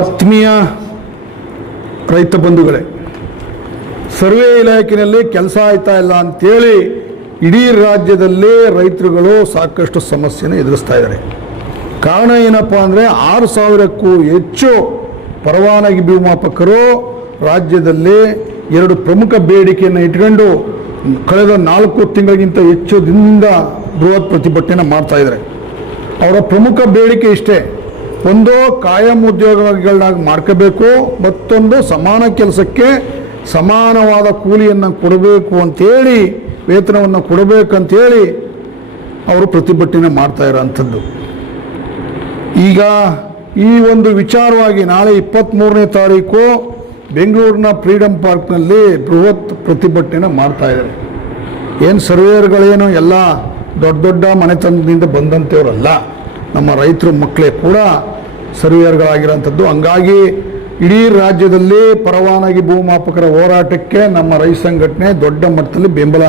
ಆತ್ಮೀಯ ರೈತ ಬಂಧುಗಳೇ, ಸರ್ವೆ ಇಲಾಖೆಯಲ್ಲಿ ಕೆಲಸ ಆಯ್ತಾ ಇಲ್ಲ ಅಂತೇಳಿ ಇಡೀ ರಾಜ್ಯದಲ್ಲಿ ರೈತರುಗಳು ಸಾಕಷ್ಟು ಸಮಸ್ಯೆಯನ್ನು ಎದುರಿಸ್ತಾ ಇದ್ದಾರೆ. ಕಾರಣ ಏನಪ್ಪ ಅಂದರೆ 6,000ಕ್ಕೂ ಹೆಚ್ಚು ಪರವಾನಗಿ ಭೂಮಾಪಕರು ರಾಜ್ಯದಲ್ಲಿ 2 ಪ್ರಮುಖ ಬೇಡಿಕೆಯನ್ನು ಇಟ್ಕೊಂಡು ಕಳೆದ 4 ತಿಂಗಳಿಗಿಂತ ಹೆಚ್ಚು ದಿನದಿಂದ ಬೃಹತ್ ಪ್ರತಿಭಟನೆ ಮಾಡ್ತಾ ಇದ್ದಾರೆ. ಅವರ ಪ್ರಮುಖ ಬೇಡಿಕೆ ಇಷ್ಟೇ: ಒಂದು, ಕಾಯಂ ಉದ್ಯೋಗಗಳನ್ನಾಗಿ ಮಾಡ್ಕೋಬೇಕು, ಮತ್ತೊಂದು ಸಮಾನ ಕೆಲಸಕ್ಕೆ ಸಮಾನವಾದ ಕೂಲಿಯನ್ನು ಕೊಡಬೇಕು ಅಂತೇಳಿ, ವೇತನವನ್ನು ಕೊಡಬೇಕಂತೇಳಿ ಅವರು ಪ್ರತಿಭಟನೆ ಮಾಡ್ತಾ ಇರೋಂಥದ್ದು. ಈಗ ಈ ಒಂದು ವಿಚಾರವಾಗಿ ನಾಳೆ 23ನೇ ತಾರೀಕು ಬೆಂಗಳೂರಿನ ಫ್ರೀಡಮ್ ಪಾರ್ಕ್ನಲ್ಲಿ ಬೃಹತ್ ಪ್ರತಿಭಟನೆ ಮಾಡ್ತಾ ಇದ್ದಾರೆ. ಏನು ಸರ್ವೇಯರ್ಗಳೇನು ಎಲ್ಲ ದೊಡ್ಡ ದೊಡ್ಡ ಮನೆತನದಿಂದ ಬಂದಂಥವರಲ್ಲ, ನಮ್ಮ ರೈತರು ಮಕ್ಕಳೇ ಕೂಡ ಸರ್ವೇಯರ್ಗಳಾಗಿರೋಂಥದ್ದು. ಹಂಗಾಗಿ ಇಡೀ ರಾಜ್ಯದಲ್ಲಿ ಪರವಾನಗಿ ಭೂಮಾಪಕರ ಹೋರಾಟಕ್ಕೆ ನಮ್ಮ ರೈತ ಸಂಘಟನೆ ದೊಡ್ಡ ಮಟ್ಟದಲ್ಲಿ ಬೆಂಬಲ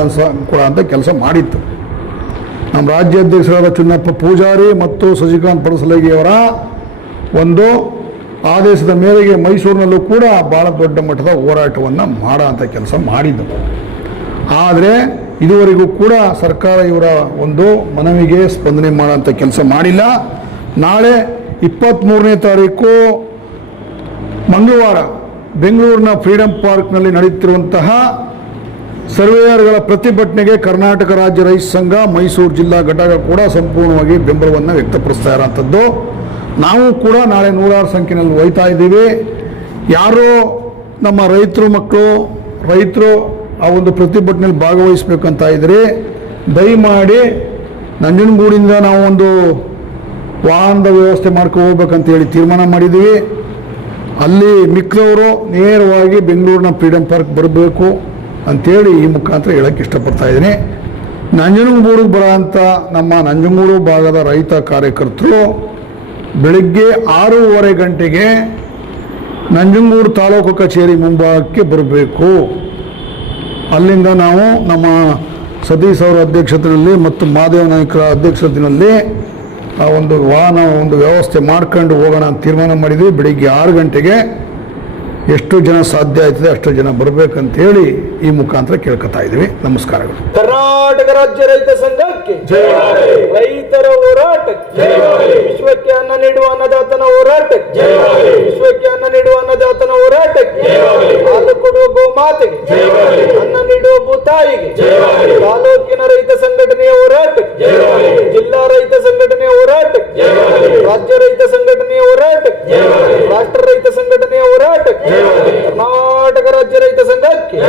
ಕೊಡುವಂಥ ಕೆಲಸ ಮಾಡಿತ್ತು. ನಮ್ಮ ರಾಜ್ಯಾಧ್ಯಕ್ಷರಾದ ಚುನ್ನಪ್ಪ ಪೂಜಾರಿ ಮತ್ತು ಸಸಿಕಾಂತ್ ಪಡಸಲಗಿಯವರ ಒಂದು ಆದೇಶದ ಮೇರೆಗೆ ಮೈಸೂರಿನಲ್ಲೂ ಕೂಡ ಭಾಳ ದೊಡ್ಡ ಮಟ್ಟದ ಹೋರಾಟವನ್ನು ಮಾಡೋಂಥ ಕೆಲಸ ಮಾಡಿದ್ದು. ಆದರೆ ಇದುವರೆಗೂ ಕೂಡ ಸರ್ಕಾರ ಇವರ ಒಂದು ಮನವಿಗೆ ಸ್ಪಂದನೆ ಮಾಡೋಂಥ ಕೆಲಸ ಮಾಡಿಲ್ಲ. ನಾಳೆ 23ನೇ ತಾರೀಕು ಮಂಗಳವಾರ ಬೆಂಗಳೂರಿನ ಫ್ರೀಡಮ್ ಪಾರ್ಕ್ನಲ್ಲಿ ನಡೆಯುತ್ತಿರುವಂತಹ ಸರ್ವೇಯರ್ಗಳ ಪ್ರತಿಭಟನೆಗೆ ಕರ್ನಾಟಕ ರಾಜ್ಯ ರೈತ ಸಂಘ ಮೈಸೂರು ಜಿಲ್ಲಾ ಘಟಕ ಕೂಡ ಸಂಪೂರ್ಣವಾಗಿ ಬೆಂಬಲವನ್ನು ವ್ಯಕ್ತಪಡಿಸ್ತಾ ಇರೋಂಥದ್ದು. ನಾವು ಕೂಡ ನಾಳೆ 100 ಸಂಖ್ಯೆಯಲ್ಲಿ ಹೋಗ್ತಾ ಇದ್ದೀವಿ. ಯಾರು ನಮ್ಮ ರೈತರು ಮಕ್ಕಳು ರೈತರು ಆ ಒಂದು ಪ್ರತಿಭಟನೆಯಲ್ಲಿ ಭಾಗವಹಿಸಬೇಕಂತ ಇದ್ದರೆ ದಯಮಾಡಿ ನಂಜನಗೂಡಿಂದ ನಾವು ಒಂದು ವಾಹನದ ವ್ಯವಸ್ಥೆ ಮಾಡ್ಕೊಂಡು ಹೋಗ್ಬೇಕಂತ ಹೇಳಿ ತೀರ್ಮಾನ ಮಾಡಿದ್ದೀವಿ. ಅಲ್ಲಿ ಮಿಕ್ಕದವರು ನೇರವಾಗಿ ಬೆಂಗಳೂರಿನ ಫ್ರೀಡಮ್ ಪಾರ್ಕ್ ಬರಬೇಕು ಅಂಥೇಳಿ ಈ ಮುಖಾಂತರ ಹೇಳೋಕ್ಕೆ ಇಷ್ಟಪಡ್ತಾ ಇದ್ದೀನಿ. ನಂಜನಗೂಡಿಗೆ ಬರೋಂಥ ನಮ್ಮ ನಂಜನಗೂಡು ಭಾಗದ ರೈತ ಕಾರ್ಯಕರ್ತರು ಬೆಳಗ್ಗೆ 6:30 ಗಂಟೆಗೆ ನಂಜನಗೂಡು ತಾಲೂಕು ಕಚೇರಿ ಮುಂಭಾಗಕ್ಕೆ ಬರಬೇಕು. ಅಲ್ಲಿಂದ ನಾವು ನಮ್ಮ ಸತೀಶ್ ಅವರ ಅಧ್ಯಕ್ಷತೆಯಲ್ಲಿ ಮತ್ತು ಮಹಾದೇವ ನಾಯಕರ ಅಧ್ಯಕ್ಷತೆಯಲ್ಲಿ ಆ ಒಂದು ವಾಹನ ಒಂದು ವ್ಯವಸ್ಥೆ ಮಾಡ್ಕೊಂಡು ಹೋಗೋಣ ಅಂತ ತೀರ್ಮಾನ ಮಾಡಿದ್ವಿ. ಬೆಳಿಗ್ಗೆ 6 ಗಂಟೆಗೆ ಎಷ್ಟು ಜನ ಸಾಧ್ಯ ಆಯ್ತದೆ ಅಷ್ಟು ಜನ ಬರಬೇಕಂತೇಳಿ ಈ ಮುಖಾಂತರ ಕೇಳ್ಕೊತಾ ಇದ್ದೀವಿ. ನಮಸ್ಕಾರಗಳು. ಕರ್ನಾಟಕ ರಾಜ್ಯ ರೈತ ಸಂಘಕ್ಕೆ ರೈತರ ಹೋರಾಟಕ್ಕೆ, ವಿಶ್ವಕ್ಕೆ ಅನ್ನ ನೀಡುವ ಅನ್ನದಾತನ ಹೋರಾಟಕ್ಕೆ, ವಿಶ್ವಕ್ಕೆ ಅನ್ನ ನೀಡುವ ಅನ್ನದಾತನ ಹೋರಾಟಕ್ಕೆ, ಹಾಲು ಕೊಡುವ ಗೋಮಾತೆಗೆ, ಅನ್ನ ನೀಡುವ ಭೂತಾಯಿಗೆ, ತಾಲೂಕಿನ ರೈತ ಸಂಘಟನೆಯ ಹೋರಾಟಕ್ಕೆ, ಜಿಲ್ಲಾ ರೈತ ಸಂಘಟನೆಯ ಹೋರಾಟಕ್ಕೆ, ರಾಜ್ಯ ರೈತ ಸಂಘಟನೆಯ ಹೋರಾಟಕ್ಕೆ, ರಾಷ್ಟ್ರ ರೈತ ಸಂಘಟನೆಯ ಹೋರಾಟಕ್ಕೆ, ಕರ್ನಾಟಕ ರಾಜ್ಯ ರೈತ ಸಂಘಕ್ಕೆ